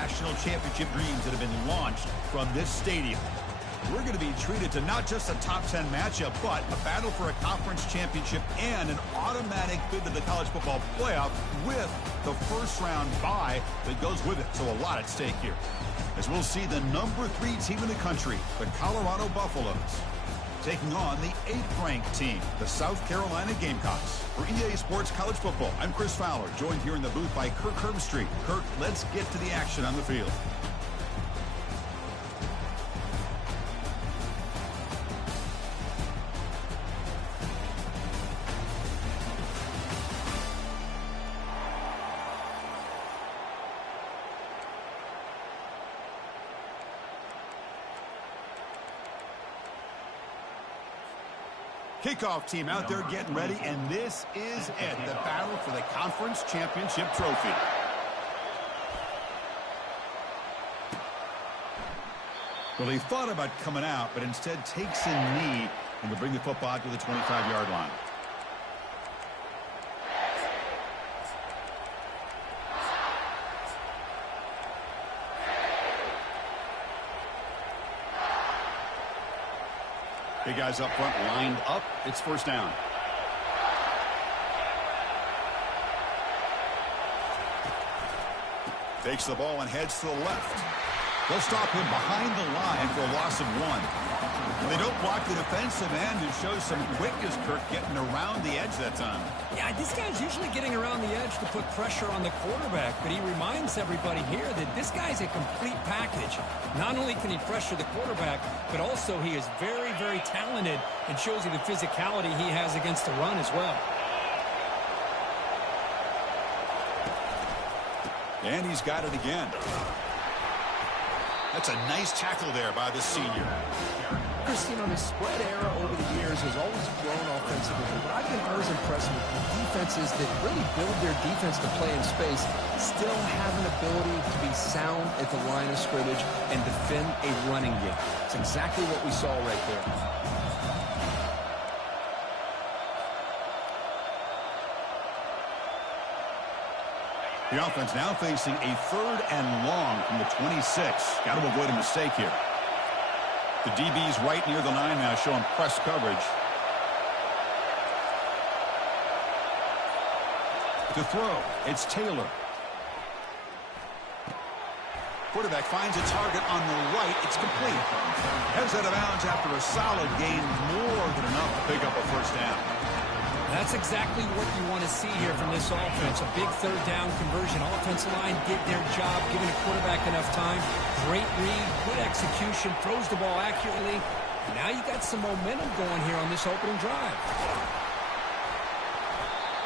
national championship dreams that have been launched from this stadium. We're going to be treated to not just a top 10 matchup, but a battle for a conference championship and an automatic bid to the college football playoff with the first-round bye that goes with it. So a lot at stake here, as we'll see the number 3 team in the country, the Colorado Buffaloes, taking on the 8th-ranked team, the South Carolina Gamecocks. For EA Sports College Football, I'm Chris Fowler, joined here in the booth by Kirk Herbstreit. Kirk, let's get to the action on the field. Kickoff team out there getting ready, and this is it, the battle for the conference championship trophy. Well, he thought about coming out, but instead takes a knee and will bring the football out to the 25-yard line. Big guys up front, lined up. It's first down. Takes the ball and heads to the left. They'll stop him behind the line for a loss of 1. They don't block the defensive end, and shows some quickness, Kirk, getting around the edge that time. Yeah, this guy's usually getting around the edge to put pressure on the quarterback, but he reminds everybody here that this guy's a complete package. Not only can he pressure the quarterback, but also he is very, very talented and shows you the physicality he has against the run as well. And he's got it again. That's a nice tackle there by the senior. Chris, you know, the spread era over the years has always grown offensively, but I've been always impressed with the defenses that really build their defense to play in space, still have an ability to be sound at the line of scrimmage and defend a running game. It's exactly what we saw right there. The offense now facing a 3rd and long from the 26. Got to avoid a mistake here. The DB's right near the line now, showing press coverage. To throw, it's Taylor. Quarterback finds a target on the right. It's complete. Heads out of bounds after a solid gain, more than enough to pick up a first down. That's exactly what you want to see here from this offense. A big 3rd down conversion. Offensive line did their job, giving the quarterback enough time. Great read, good execution, throws the ball accurately. Now you got some momentum going here on this opening drive.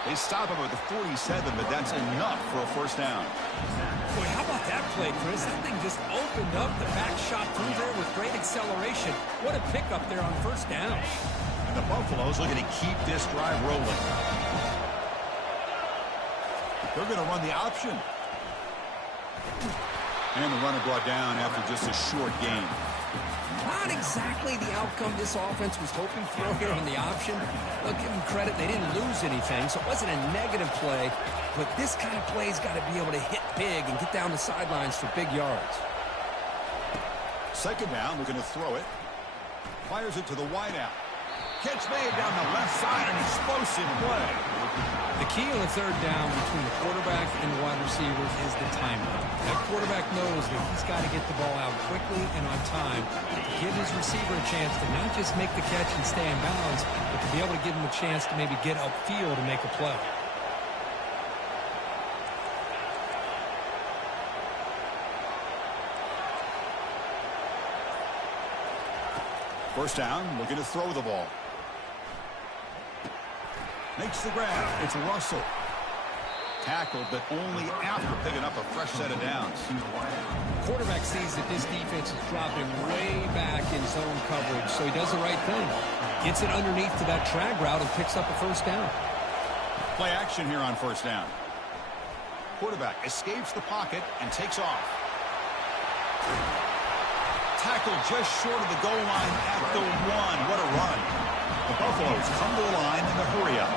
They stop him at the 47, but that's enough for a first down. Boy, how about that play, Chris? That thing just opened up. The back shot through there with great acceleration. What a pickup there on first down. The Buffaloes looking to keep this drive rolling. They're going to run the option. And the runner brought down after just a short gain. Not exactly the outcome this offense was hoping for here on the option. Look, give them credit, they didn't lose anything, so it wasn't a negative play. But this kind of play's got to be able to hit big and get down the sidelines for big yards. Second down, we're going to throw it. Fires it to the wideout. Catch made down the left side, an explosive play. The key on the 3rd down between the quarterback and the wide receivers is the timing. That quarterback knows that he's got to get the ball out quickly and on time to give his receiver a chance to not just make the catch and stay in bounds, but to be able to give him a chance to maybe get upfield and make a play. First down, looking to throw the ball. Makes the grab. It's Russell. Tackled, but only after picking up a fresh set of downs. Quarterback sees that this defense is dropping way back in zone coverage, so he does the right thing. Gets it underneath to that drag route and picks up a first down. Play action here on first down. Quarterback escapes the pocket and takes off. Tackled just short of the goal line at the 1. What a run. The Buffaloes come to the line in the hurry-up.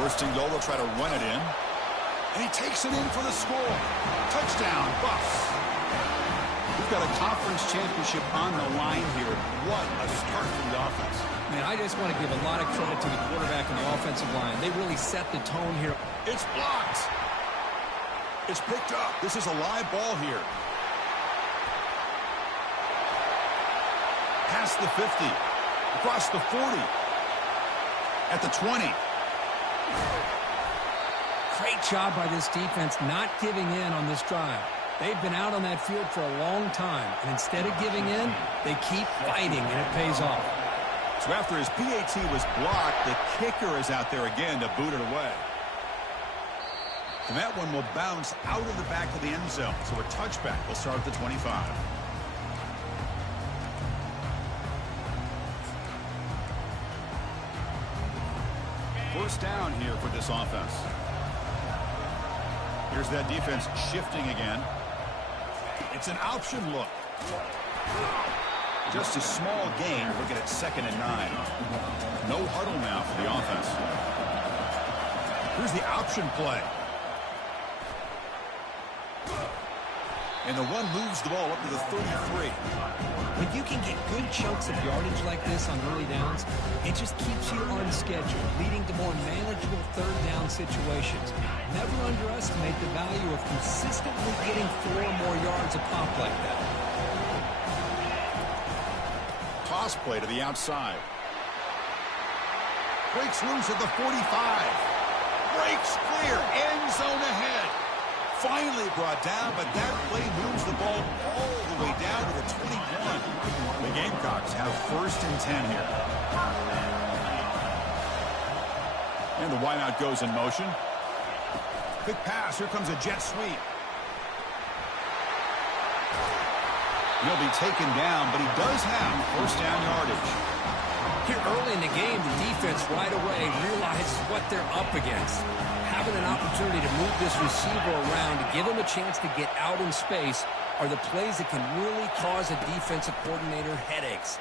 First and goal, they'll try to run it in. And he takes it in for the score. Touchdown, Buffs. We've got a conference championship on the line here. What a start for the offense. Man, I just want to give a lot of credit to the quarterback and the offensive line. They really set the tone here. It's blocked. It's picked up. This is a live ball here. Past the 50. Across the 40. At the 20. Great job by this defense not giving in on this drive. They've been out on that field for a long time, and instead of giving in, they keep fighting, and it pays off. So after his PAT was blocked, the kicker is out there again to boot it away. And that one will bounce out of the back of the end zone. So a touchback will start at the 25. First down here for this offense. Here's that defense shifting again. It's an option look. Just a small gain. Looking at 2nd and 9. No huddle now for the offense. Here's the option play. And the run moves the ball up to the 33. When you can get good chunks of yardage like this on early downs, it just keeps you on schedule, leading to more manageable third down situations. Never underestimate the value of consistently getting 4 more yards a pop like that. Toss play to the outside. Breaks loose at the 45. Breaks clear. End zone ahead. Finally brought down, but that play moves the ball all the way down to the 21. The Gamecocks have 1st and 10 here. And the wideout goes in motion. Quick pass. Here comes a jet sweep. He'll be taken down, but he does have 1st down yardage. Here early in the game, the defense right away realizes what they're up against. Having an opportunity to move this receiver around to give him a chance to get out in space are the plays that can really cause a defensive coordinator headaches.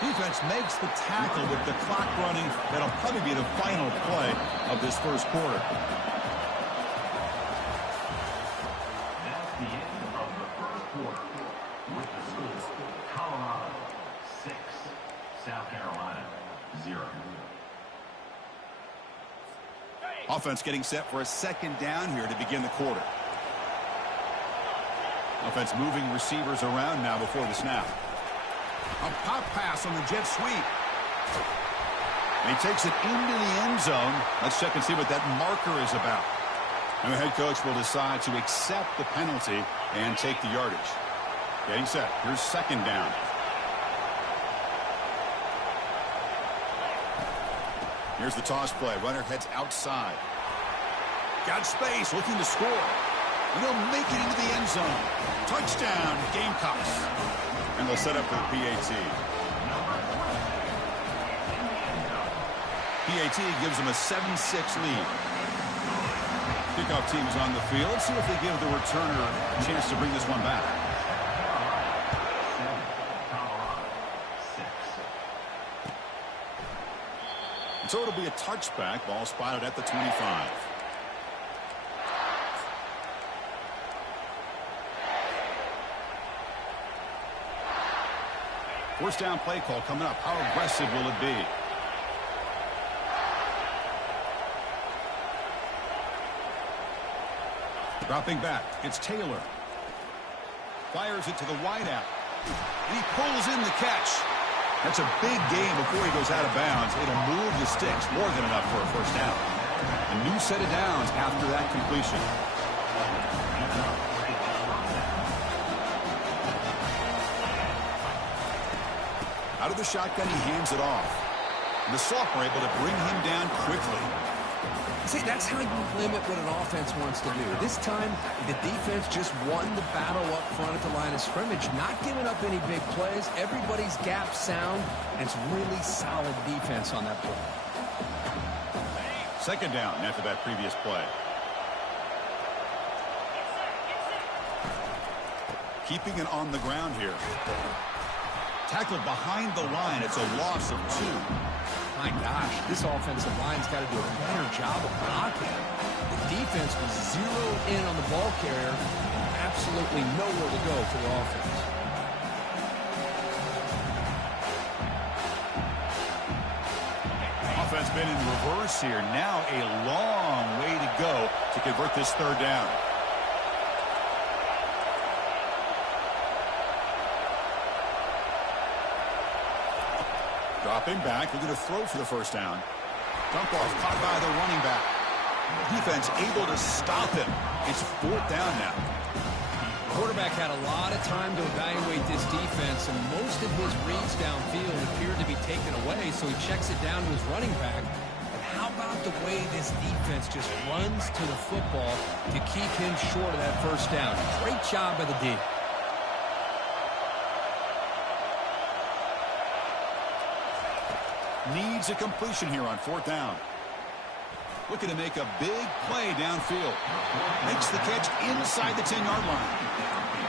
Defense makes the tackle with the clock running. That'll probably be the final play of this first quarter. That's the end of the first quarter. With the score, Colorado 6, South Carolina 0. Offense getting set for a 2nd down here to begin the quarter. Offense moving receivers around now before the snap. A pop pass on the jet sweep. And he takes it into the end zone. Let's check and see what that marker is about. And the head coach will decide to accept the penalty and take the yardage. Getting set. Here's 2nd down. Here's the toss play. Runner heads outside. Got space, looking to score. And they'll make it into the end zone. Touchdown, Gamecocks. And they'll set up for the PAT. PAT gives them a 7-6 lead. Kickoff team is on the field. Let's see if they give the returner a chance to bring this one back. So it'll be a touchback. Ball spotted at the 25. First down play call coming up. How aggressive will it be? Dropping back. It's Taylor. Fires it to the wideout. And he pulls in the catch. That's a big gain before he goes out of bounds. It'll move the sticks. More than enough for a first down. A new set of downs after that completion. Out of the shotgun, he hands it off. And the sophomore able to bring him down quickly. See, that's how you limit what an offense wants to do. This time, the defense just won the battle up front at the line of scrimmage, not giving up any big plays. Everybody's gap sound, and it's really solid defense on that play. 2nd down after that previous play. Keeping it on the ground here. Tackled behind the line. It's a loss of 2. My gosh, this offensive line's got to do a better job of blocking. The defense was zeroed in on the ball carrier and absolutely nowhere to go for the offense. Offense been in reverse here. Now a long way to go to convert this third down. Dropping back, looking to throw for the first down. Dump off caught by the running back. Defense able to stop him. It's fourth down now. Quarterback had a lot of time to evaluate this defense, and most of his reads downfield appeared to be taken away, so he checks it down to his running back. But how about the way this defense just runs to the football to keep him short of that first down? Great job by the D. Needs a completion here on fourth down. Looking to make a big play downfield. Makes the catch inside the 10-yard line.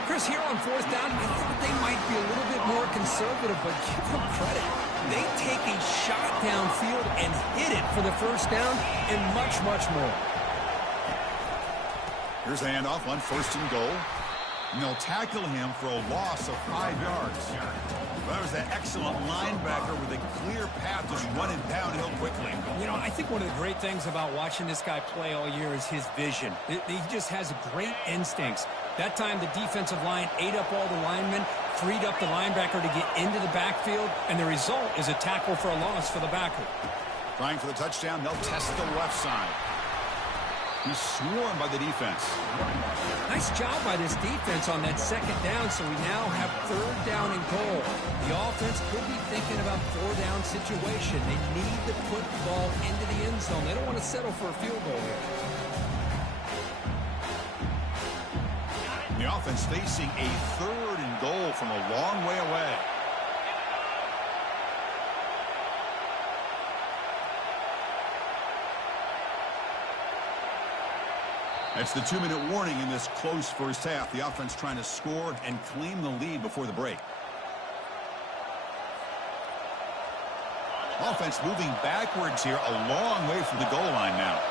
Chris, here on fourth down, I thought they might be a little bit more conservative, but give them credit. They take a shot downfield and hit it for the first down and much, much more. Here's the handoff on first and goal. And they'll tackle him for a loss of 5 yards. That was an excellent linebacker with a clear path just running downhill quickly. You know, I think one of the great things about watching this guy play all year is his vision. He just has great instincts. That time, the defensive line ate up all the linemen, freed up the linebacker to get into the backfield, and the result is a tackle for a loss for the backer. Trying for the touchdown, they'll test the left side. He's swarmed by the defense. Nice job by this defense on that second down, so we now have third down and goal. The offense could be thinking about four-down situation. They need to put the ball into the end zone. They don't want to settle for a field goal here. The offense facing a third and goal from a long way away. That's the 2-minute warning in this close first half. The offense trying to score and claim the lead before the break. Offense moving backwards here, a long way from the goal line now.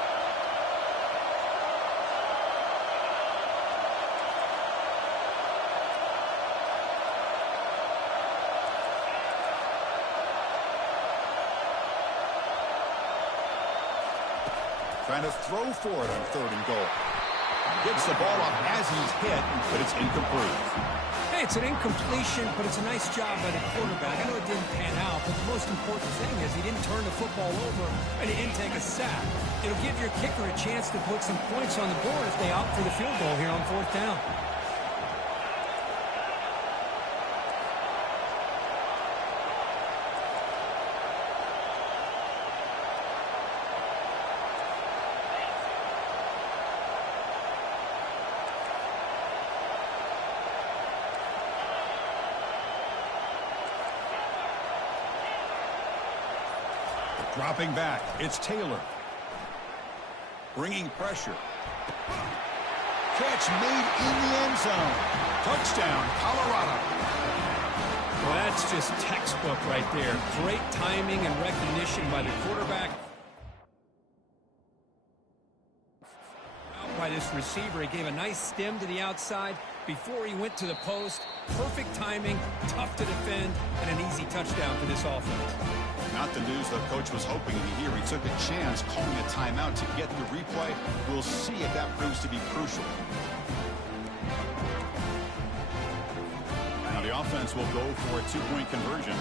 Trying to throw for it on third and goal. Gets the ball off as he's hit, but it's incomplete. Hey, it's an incompletion, but it's a nice job by the quarterback. I know it didn't pan out, but the most important thing is he didn't turn the football over and he didn't take a sack. It'll give your kicker a chance to put some points on the board if they opt for the field goal here on fourth down. Dropping back, it's Taylor. Bringing pressure. Catch made in the end zone. Touchdown, Colorado. Well, that's just textbook right there. Great timing and recognition by the quarterback. Out by this receiver, he gave a nice stem to the outside before he went to the post. Perfect timing, tough to defend, and an easy touchdown for this offense. Not the news the coach was hoping to hear. He took a chance calling a timeout to get the replay. We'll see if that proves to be crucial. Now the offense will go for a two-point conversion.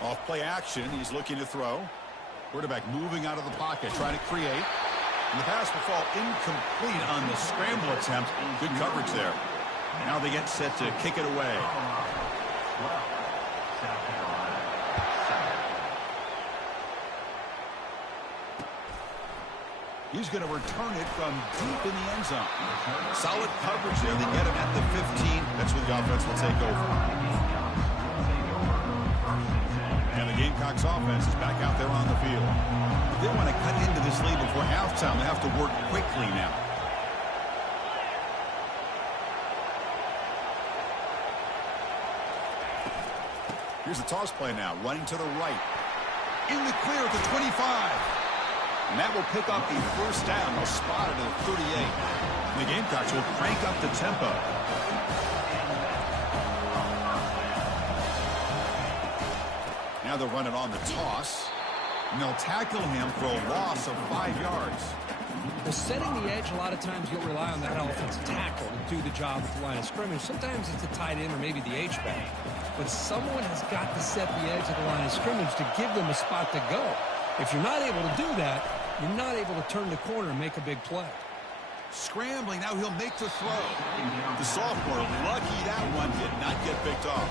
Off play action, he's looking to throw. Quarterback moving out of the pocket, trying to create. And the pass will fall incomplete on the scramble attempt. Good coverage there. Now they get set to kick it away. He's going to return it from deep in the end zone. Solid coverage there. They get him at the 15. That's where the offense will take over. And the Gamecocks offense is back out there on the field. If they want to cut into this lead before halftime, they have to work quickly now. Here's the toss play now, running to the right. In the clear at the 25. And that will pick up a first down. They'll spot it at the 38. The Gamecocks will crank up the tempo. Now they'll run it on the toss. And they'll tackle him for a loss of 5 yards. Well, setting the edge, a lot of times you'll rely on that offensive tackle to do the job at the line of scrimmage. Sometimes it's a tight end or maybe the H-back. But someone has got to set the edge of the line of scrimmage to give them a spot to go. If you're not able to do that, you're not able to turn the corner and make a big play. Scrambling, now he'll make the throw. The sophomore, lucky that one did not get picked off.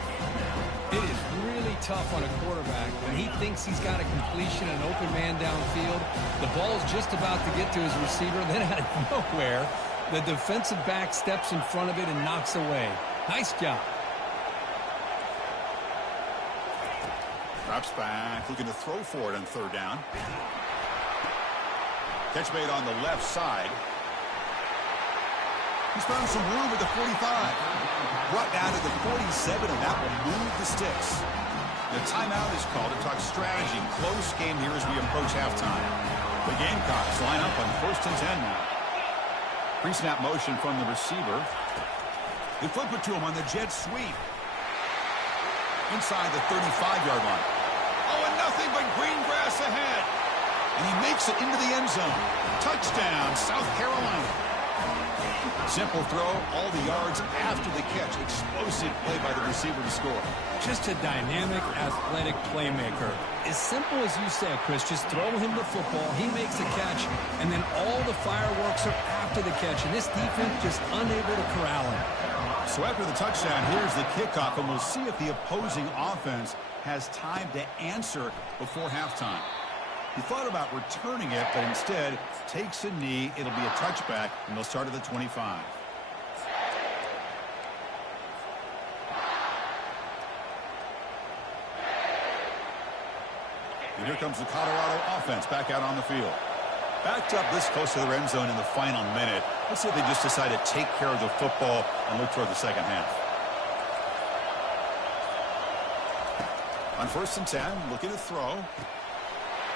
It is really tough on a quarterback when he thinks he's got a completion, an open man downfield. The ball's just about to get to his receiver, then out of nowhere, the defensive back steps in front of it and knocks away. Nice job. Drops back, looking to throw for it on third down. Catch made on the left side. He's found some room at the 45. Brought down to the 47, and that will move the sticks. The timeout is called to talk strategy. Close game here as we approach halftime. The Gamecocks line up on 1st and 10 now. Pre-snap motion from the receiver. They flip it to him on the jet sweep. Inside the 35-yard line. Oh, and nothing but green grass ahead. And he makes it into the end zone. Touchdown, South Carolina. Simple throw, all the yards after the catch. Explosive play by the receiver to score. Just a dynamic, athletic playmaker. As simple as you said, Chris, just throw him the football, he makes the catch, and then all the fireworks are after the catch. And this defense just unable to corral him. So after the touchdown, here's the kickoff, and we'll see if the opposing offense has time to answer before halftime. He thought about returning it, but instead takes a knee. It'll be a touchback, and they'll start at the 25. And here comes the Colorado offense back out on the field. Backed up this close to the end zone in the final minute. Let's see if they just decide to take care of the football and look toward the second half. On 1st and 10, looking to throw.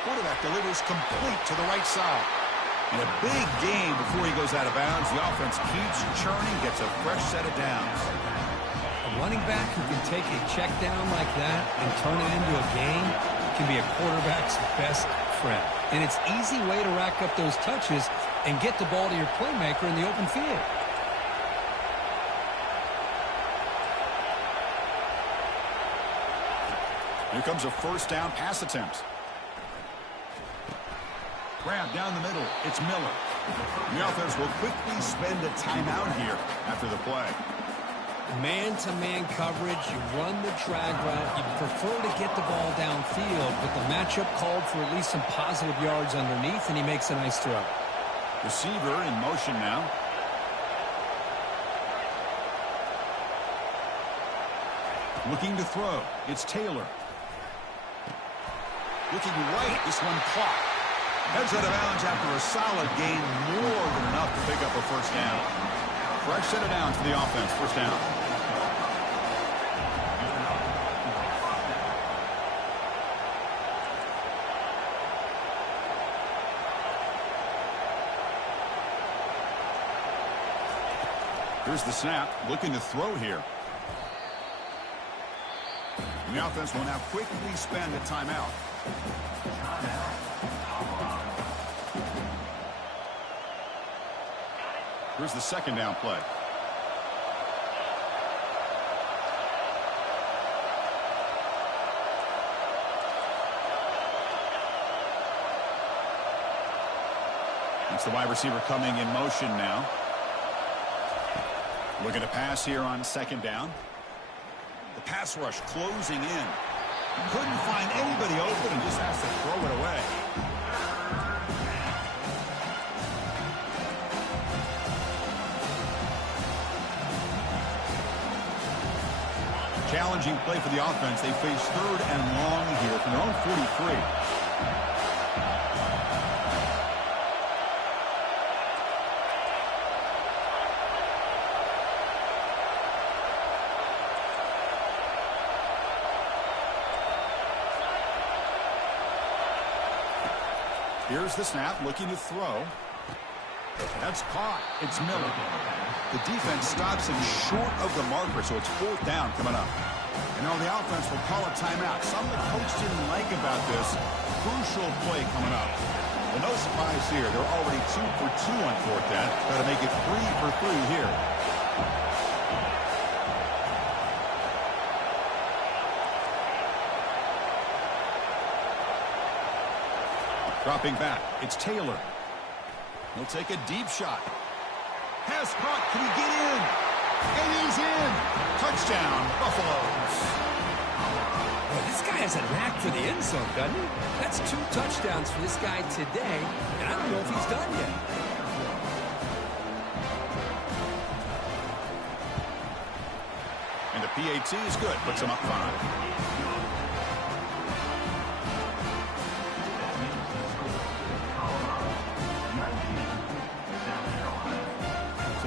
Quarterback delivers complete to the right side. And a big game before he goes out of bounds. The offense keeps churning, gets a fresh set of downs. A running back who can take a check down like that and turn it into a game can be a quarterback's best friend. And it's an easy way to rack up those touches and get the ball to your playmaker in the open field. Here comes a first down pass attempt. Grab down the middle. It's Miller. The offense will quickly spend a timeout here after the play. Man-to-man coverage, you run the drag route, you prefer to get the ball downfield, but the matchup called for at least some positive yards underneath, and he makes a nice throw. Receiver in motion now. Looking to throw. It's Taylor. Looking right. This one caught. Heads out of bounds after a solid gain, more than enough to pick up a first down. Fresh set of downs for the offense. First down. Here's the snap. Looking to throw here. And the offense will now quickly spend a timeout. Here's the second down play. It's the wide receiver coming in motion now. Looking to pass here on second down. The pass rush closing in. Couldn't find anybody open and just has to throw it away. Challenging play for the offense. They face third and long here from their own 43. Here's the snap, looking to throw. That's caught. It's Miller. The defense stops him short of the marker, so it's 4th down coming up. And now the offense will call a timeout. Something the coach didn't like about this. Crucial play coming up. Well, no surprise here. They're already 2 for 2 on 4th down. Got to make it 3 for 3 here. Dropping back, it's Taylor. He'll take a deep shot. Pass caught, can he get in? And he's in! Touchdown, Buffaloes. Well, this guy has a knack for the end zone, doesn't he? That's 2 touchdowns for this guy today, and I don't know if he's done yet. And the PAT is good, puts him up 5.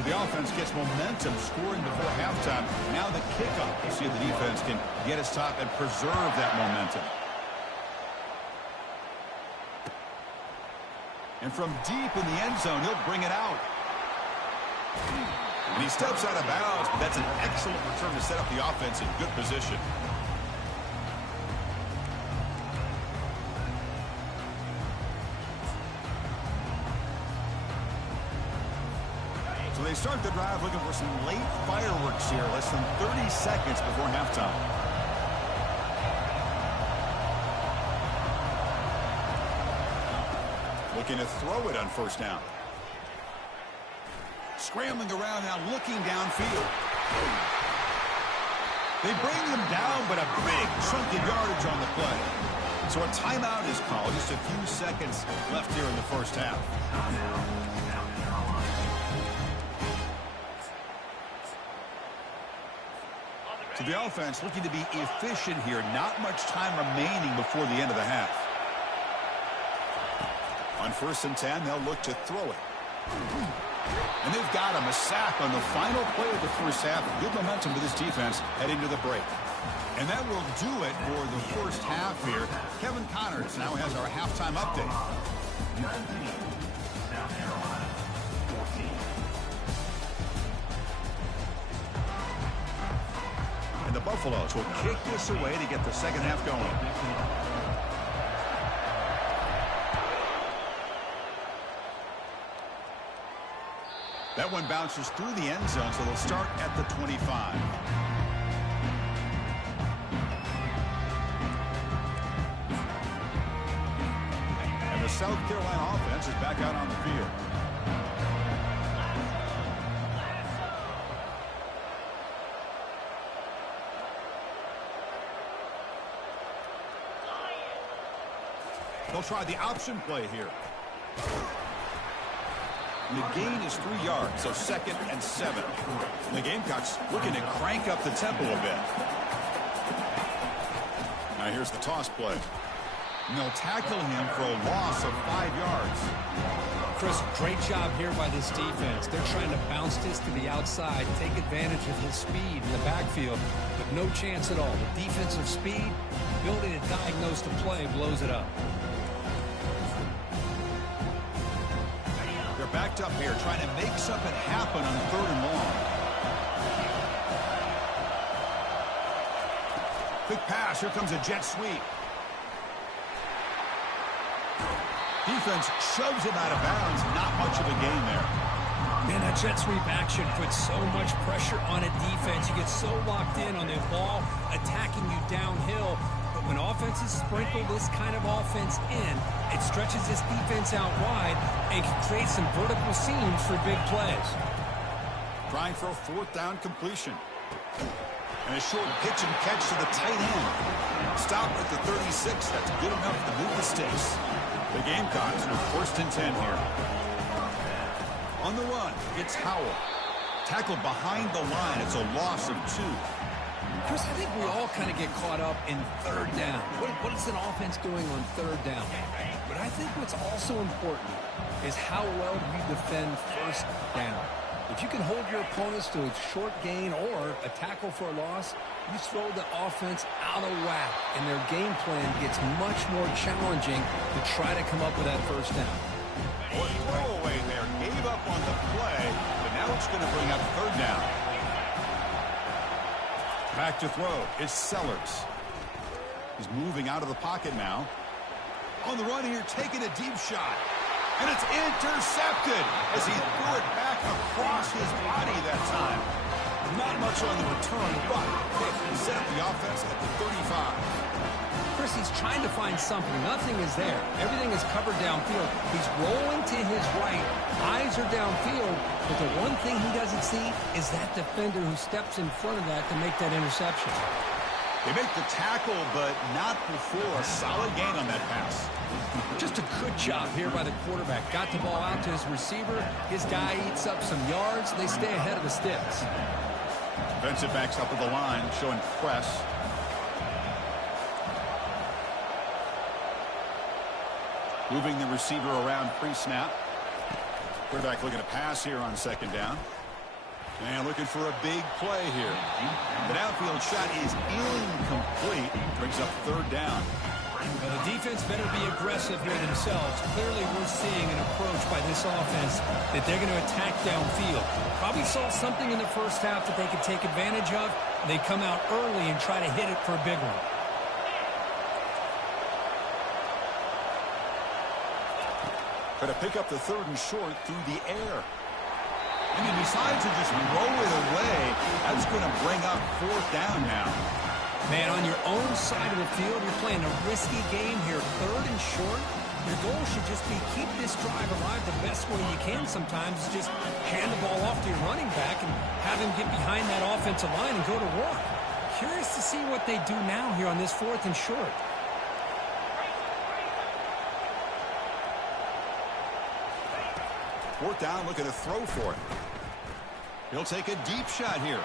The offense gets momentum scoring before halftime. Now the kickoff. You see if the defense can get a stop and preserve that momentum. And from deep in the end zone, he'll bring it out. And he steps out of bounds, but that's an excellent return to set up the offense in good position. So they start the drive looking for some late fireworks here, less than 30 seconds before halftime. Looking to throw it on 1st down. Scrambling around now, looking downfield. They bring him down, but a big chunk of yardage on the play. So a timeout is called. Just a few seconds left here in the 1st half. So the offense looking to be efficient here. Not much time remaining before the end of the half. On 1st and 10, they'll look to throw it. And they've got him, a sack on the final play of the 1st half. Good momentum to this defense heading to the break. And that will do it for the 1st half here. Kevin Connors now has our halftime update. 19, South Carolina, 14. And the Buffaloes will kick this away to get the 2nd half going. That one bounces through the end zone, so they'll start at the 25. And the South Carolina offense is back out on the field. They'll try the option play here. And the gain is 3 yards, so 2nd and 7. And the Gamecocks looking to crank up the tempo a bit. Now here's the toss play. And they'll tackle him for a loss of 5 yards. Chris, great job here by this defense. They're trying to bounce this to the outside, take advantage of his speed in the backfield, but no chance at all. The defensive speed, ability to diagnose the play, blows it up. They're backed up here, trying to make something happen on 3rd and long. Quick pass, here comes a jet sweep. Defense shoves him out of bounds. Not much of a gain there. Man, that jet sweep action puts so much pressure on a defense. You get so locked in on the ball attacking you downhill. But when offenses sprinkle this kind of offense in, it stretches this defense out wide and can create some vertical seams for big plays. Trying for a 4th down completion. And a short pitch and catch to the tight end. Stop at the 36. That's good enough to move the sticks. The Gamecocks with 1st and 10 here. On the run, it's Howell. Tackled behind the line. It's a loss of 2. Chris, I think we all kind of get caught up in 3rd down. What is an offense doing on 3rd down? But I think what's also important is how well you defend 1st down. If you can hold your opponents to a short gain or a tackle for a loss, you throw the offense out of whack, and their game plan gets much more challenging to try to come up with that first down. Well, a throwaway there. Gave up on the play, but now it's going to bring up third down. Back to throw. It's Sellers. He's moving out of the pocket now. On the run here, taking a deep shot. And it's intercepted as he threw it back across his body that time. Not much on the return, but he set up the offense at the 35. Chris, he's trying to find something. Nothing is there. Everything is covered downfield. He's rolling to his right. Eyes are downfield. But the one thing he doesn't see is that defender who steps in front of that to make that interception. They make the tackle, but not before a solid gain on that pass. Just a good job here by the quarterback. Got the ball out to his receiver. His guy eats up some yards. They stay ahead of the sticks. Defensive backs up at the line, showing press. Moving the receiver around pre-snap. Quarterback looking to pass here on second down. And looking for a big play here. The downfield shot is incomplete. Brings up third down. Well, the defense better be aggressive here themselves. Clearly, we're seeing an approach by this offense that they're going to attack downfield. Probably saw something in the first half that they could take advantage of. They come out early and try to hit it for a big one. Try to pick up the third and short through the air. And he decides to just roll it away. That's going to bring up fourth down now. Man, on your own side of the field, you're playing a risky game here. Third and short. Your goal should just be keep this drive alive the best way you can sometimes. Just hand the ball off to your running back and have him get behind that offensive line and go to work. Curious to see what they do now here on this fourth and short. Fourth down, looking to throw for it. He'll take a deep shot here.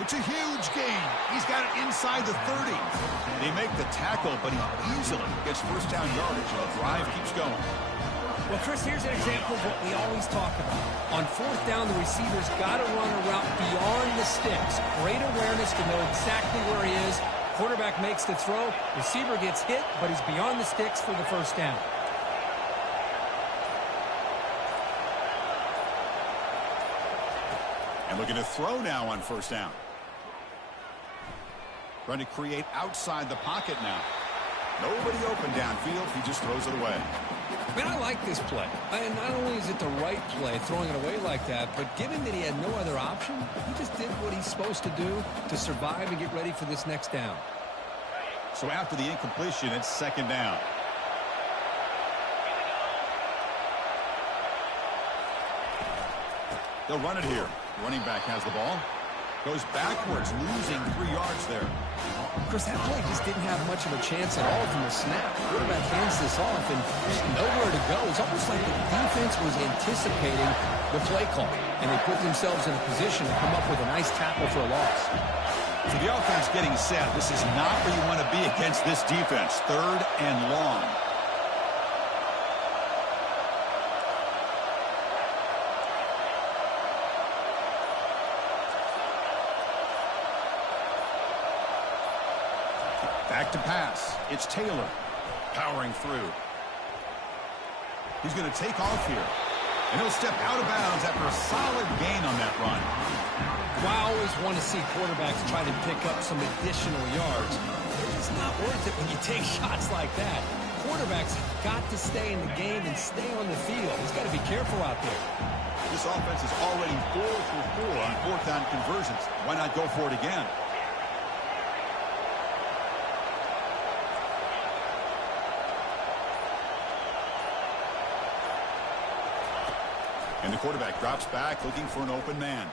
It's a huge gain. He's got it inside the 30. They make the tackle, but he easily gets first down yardage, and the drive keeps going. Well, Chris, here's an example of what we always talk about. On fourth down, the receiver's got to run a route beyond the sticks. Great awareness to know exactly where he is. Quarterback makes the throw. Receiver gets hit, but he's beyond the sticks for the first down. And looking to throw now on first down. Trying to create outside the pocket now. Nobody open downfield. He just throws it away. Man, I like this play. And not only is it the right play, throwing it away like that, but given that he had no other option, he just did what he's supposed to do to survive and get ready for this next down. So after the incompletion, it's second down. They'll run it here. Running back has the ball. Goes backwards, losing 3 yards there. Chris, that play just didn't have much of a chance at all from the snap. Quarterback hands this off and just nowhere to go. It's almost like the defense was anticipating the play call, and they put themselves in a position to come up with a nice tackle for a loss. So the offense getting set. This is not where you want to be against this defense. Third and long. Back to pass. It's Taylor powering through. He's going to take off here. And he'll step out of bounds after a solid gain on that run. Well, I always want to see quarterbacks try to pick up some additional yards. It's not worth it when you take shots like that. Quarterbacks got to stay in the game and stay on the field. He's got to be careful out there. This offense is already 4 for 4 on fourth down conversions. Why not go for it again? And the quarterback drops back, looking for an open man.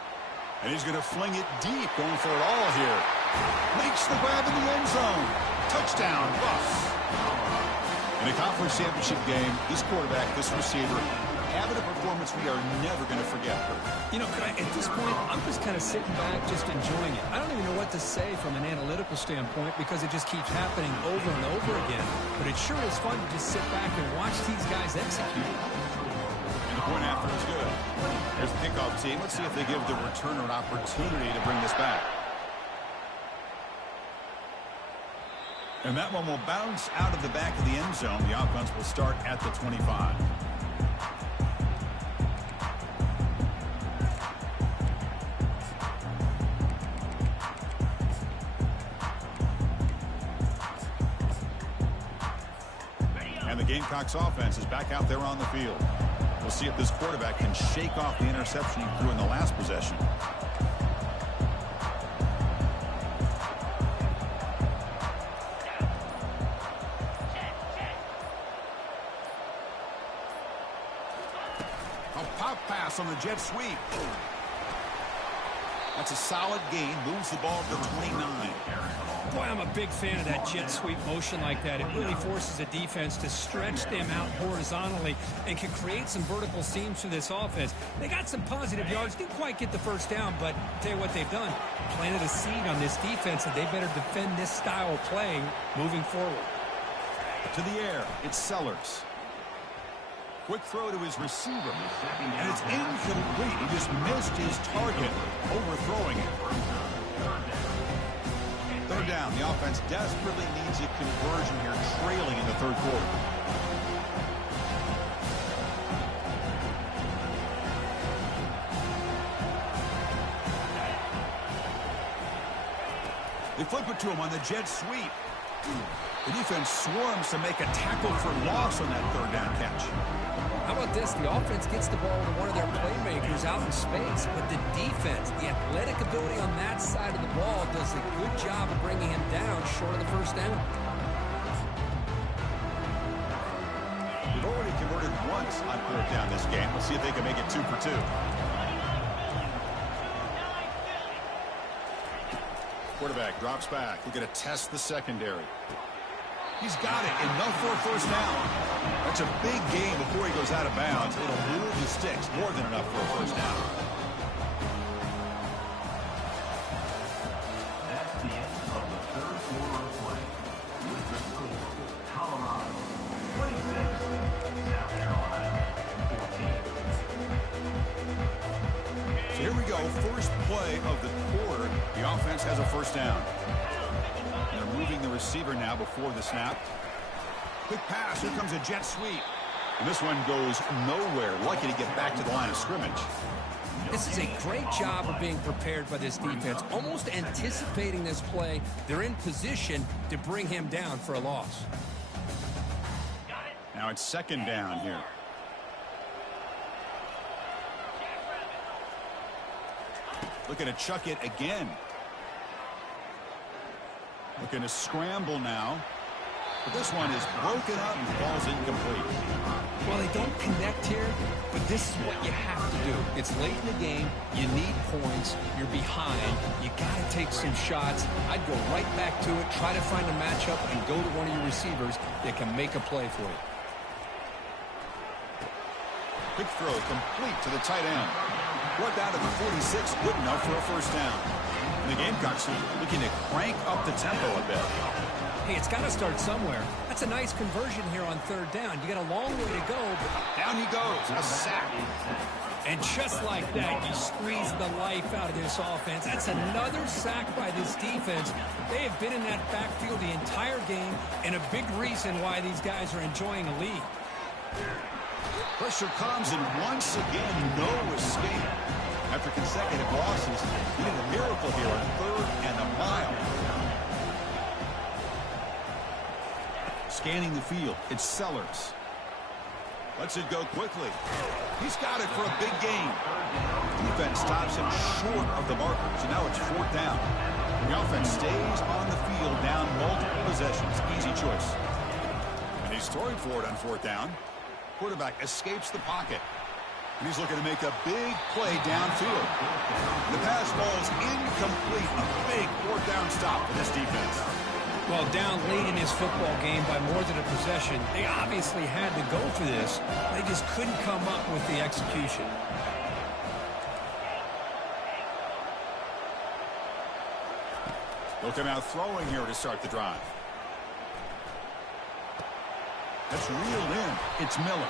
And he's going to fling it deep, going for it all here. Makes the grab in the end zone. Touchdown, Buffs. In a conference championship game, this quarterback, this receiver, having a performance we are never going to forget. You know, at this point, I'm just kind of sitting back, just enjoying it. I don't even know what to say from an analytical standpoint because it just keeps happening over and over again. But it sure is fun to just sit back and watch these guys execute. And the Point after is good. Here's the kickoff team. Let's see if they give the returner an opportunity to bring this back. And that one will bounce out of the back of the end zone. The offense will start at the 25. And the Gamecocks offense is back out there on the field. We'll see if this quarterback can shake off the interception he threw in the last possession. A pop pass on the jet sweep. That's a solid gain. Moves the ball to 29. Boy, I'm a big fan of that jet sweep motion like that. It really forces a defense to stretch them out horizontally and can create some vertical seams for this offense. They got some positive yards. Didn't quite get the first down, but I'll tell you what they've done. Planted a seed on this defense, and they better defend this style of play moving forward. To the air, it's Sellers. Quick throw to his receiver, and it's incomplete. He just missed his target, overthrowing it. Third down. The offense desperately needs a conversion here, trailing in the third quarter. They flip it to him on the jet sweep. The defense swarms to make a tackle for loss on that third down catch. How about this? The offense gets the ball to one of their playmakers out in space, but the defense, the athletic ability on that side of the ball, does a good job of bringing him down short of the first down. They've already converted once on fourth down this game. Let's see if they can make it 2 for 2. Quarterback drops back. We're going to test the secondary. He's got it. Enough for a first down. That's a big gain before he goes out of bounds. It'll move the sticks. More than enough for a first down. That's the end of the third quarter of play. With the score, Colorado 26, South Carolina 14. So here we go. First play of the quarter. The offense has a first down. They're moving the receiver now before the snap. Quick pass. Here comes a jet sweep. And this one goes nowhere. Lucky to get back to the line of scrimmage. This is a great job of being prepared by this defense. Almost anticipating this play, they're in position to bring him down for a loss. Now it's second down here. Looking to chuck it again. Looking to scramble now. But this one is broken up and the ball's incomplete. Well, they don't connect here, but this is what you have to do. It's late in the game. You need points. You're behind. You got to take some shots. I'd go right back to it, try to find a matchup, and go to one of your receivers that can make a play for you. Quick throw complete to the tight end. Brought down to the 46, good enough for a first down. And the Gamecocks looking to crank up the tempo a bit. Hey, it's got to start somewhere. That's a nice conversion here on third down. You got a long way to go. But down he goes, a sack. And just like that, you squeeze the life out of this offense. That's another sack by this defense. They have been in that backfield the entire game, and a big reason why these guys are enjoying a lead. Pressure comes, and once again, no escape. After consecutive losses, we need a miracle here on third and a mile. Scanning the field, it's Sellers. Lets it go quickly. He's got it for a big gain. Defense stops him short of the marker, so now it's fourth down. The offense stays on the field, down multiple possessions. Easy choice. And he's throwing for it on fourth down. Quarterback escapes the pocket. And he's looking to make a big play downfield. The pass ball is incomplete. A big fourth down stop for this defense. Well, down late in his football game by more than a possession, they obviously had to go for this. They just couldn't come up with the execution. They'll come out throwing here to start the drive. That's reeled in. It's Miller.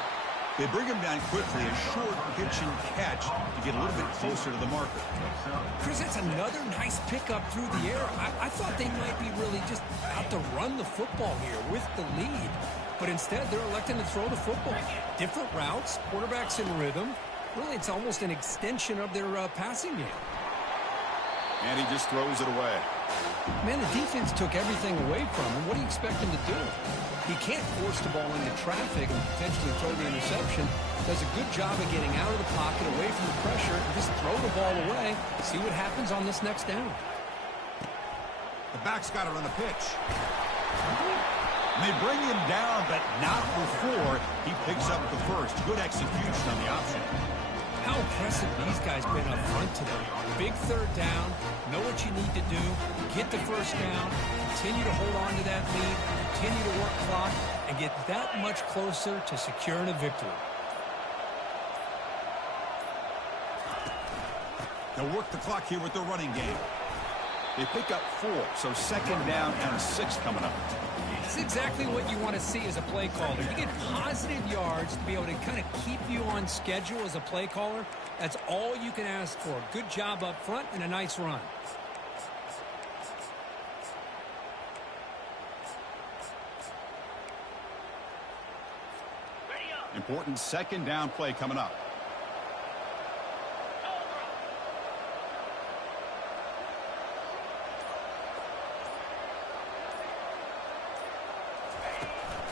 They bring him down quickly, a short pitch and catch to get a little bit closer to the marker. Chris, that's another nice pickup through the air. I thought they might be really just out to run the football here with the lead. But instead, they're electing to throw the football. Different routes, quarterbacks in rhythm. Really, it's almost an extension of their passing game. And he just throws it away. Man, the defense took everything away from him. What do you expect him to do? He can't force the ball into traffic and potentially throw the interception. Does a good job of getting out of the pocket, away from the pressure, and just throw the ball away. See what happens on this next down. The back's got it on the pitch. And they bring him down, but not before he picks up the first. Good execution on the option. How impressive these guys been up front today. Big third down, know what you need to do, get the first down, continue to hold on to that lead, continue to work clock, and get that much closer to securing a victory. They'll work the clock here with the running game. They pick up 4, so second down and 6 coming up. It's exactly what you want to see as a play caller. You get positive yards to be able to kind of keep you on schedule as a play caller. That's all you can ask for. Good job up front and a nice run. Important second down play coming up.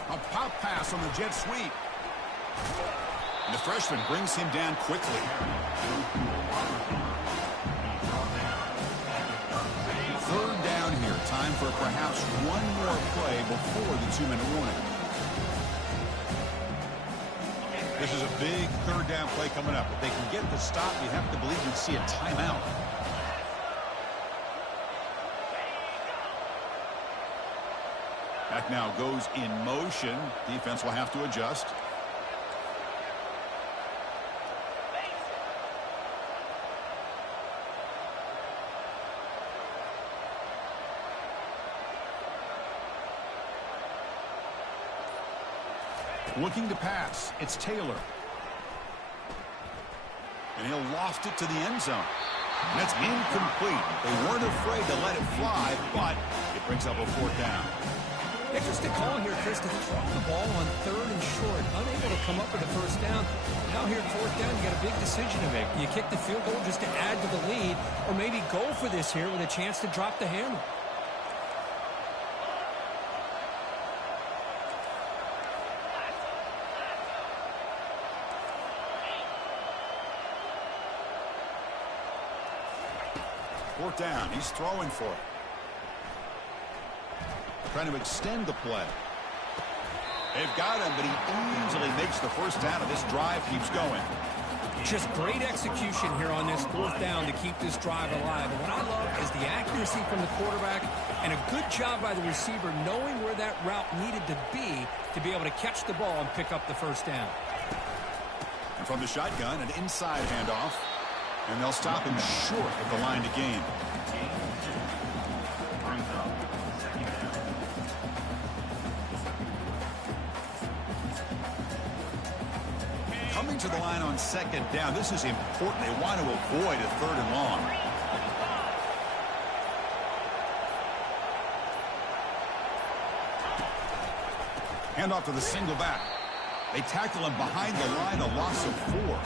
A pop pass on the jet sweep. And the freshman brings him down quickly. Third down here. Time for perhaps one more play before the 2-minute warning. This is a big third down play coming up. If they can get the stop, you have to believe you'd see a timeout. Back now goes in motion. Defense will have to adjust. Looking to pass. It's Taylor. And he'll loft it to the end zone. And it's incomplete. They weren't afraid to let it fly, but it brings up a 4th down. Interesting call here, Chris, to throw the ball on 3rd and short. Unable to come up with a first down. Now here at 4th down, you got a big decision to make. You kick the field goal just to add to the lead, or maybe go for this here with a chance to drop the hammer. Fourth down. He's throwing for it. Trying to extend the play. They've got him, but he easily makes the first down, and this drive keeps going. Just great execution here on this 4th down to keep this drive alive. And what I love is the accuracy from the quarterback and a good job by the receiver knowing where that route needed to be able to catch the ball and pick up the first down. And from the shotgun, an inside handoff. And they'll stop him short of the line to gain. Coming to the line on second down. This is important. They want to avoid a 3rd and long. Handoff to the single back. They tackle him behind the line, a loss of 4.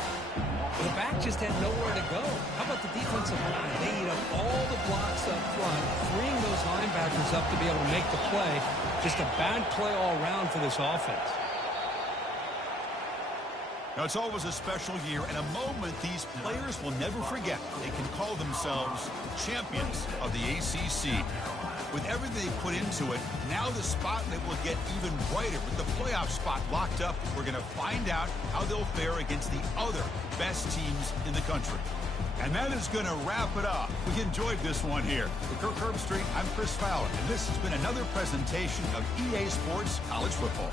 The back just had nowhere to go. How about the defensive line? They eat up all the blocks up front, freeing those linebackers up to be able to make the play. Just a bad play all around for this offense. Now, it's always a special year and a moment these players will never forget. They can call themselves champions of the ACC. With everything they put into it, now the spotlight will get even brighter. With the playoff spot locked up, we're going to find out how they'll fare against the other best teams in the country. And that is going to wrap it up. We enjoyed this one here. For Kirk Herbstreit, I'm Chris Fowler, and this has been another presentation of EA Sports College Football.